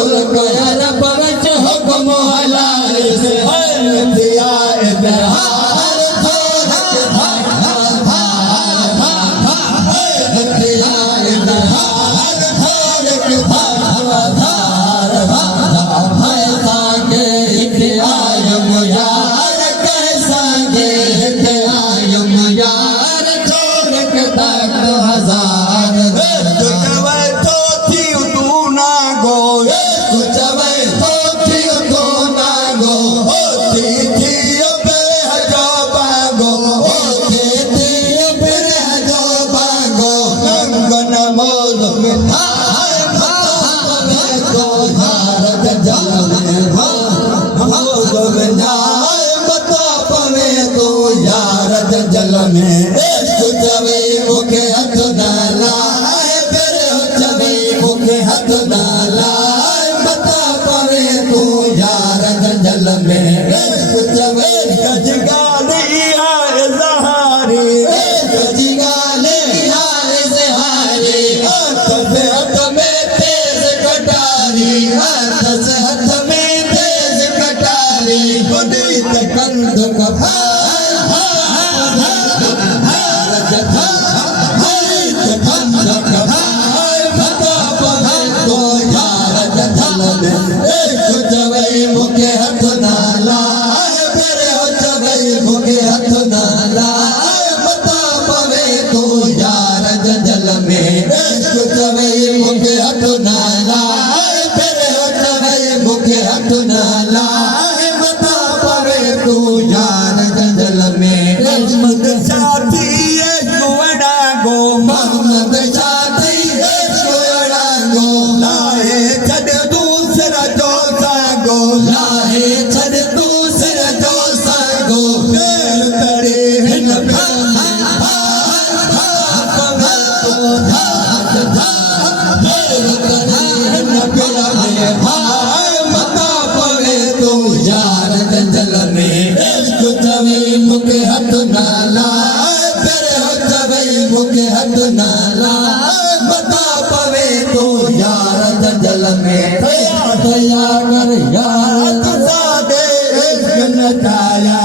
रसूल को अरब विच हुक्म हलाए से दिया इजहार जल में चवे मुखे हथ डाला फिर चवे मुखे हथ डाला बता पवे तू यार जल में चवे गजगाली आए सहारे गजगाली आए सहारे हाथ में तेज कटारी हाथ में तेज कटारी बड़ी तकंद कफा मुखे हथ नाला मुखे हथ नाला बता पवे तू यार जल में मुखे हथ नाला मुखे हथ नाला बता पवे तू यार जल में साथी गो मोहम्मद साथी गो लाए छड़ दूसरा जोसा गो लाए छड़ दूसरा जोसा गो मेल करे हिन यार जल में मुखे हथ नाला मुखे हथ नाला बता पवे तो यार जल में थया कर यार सादे इश्क नचाया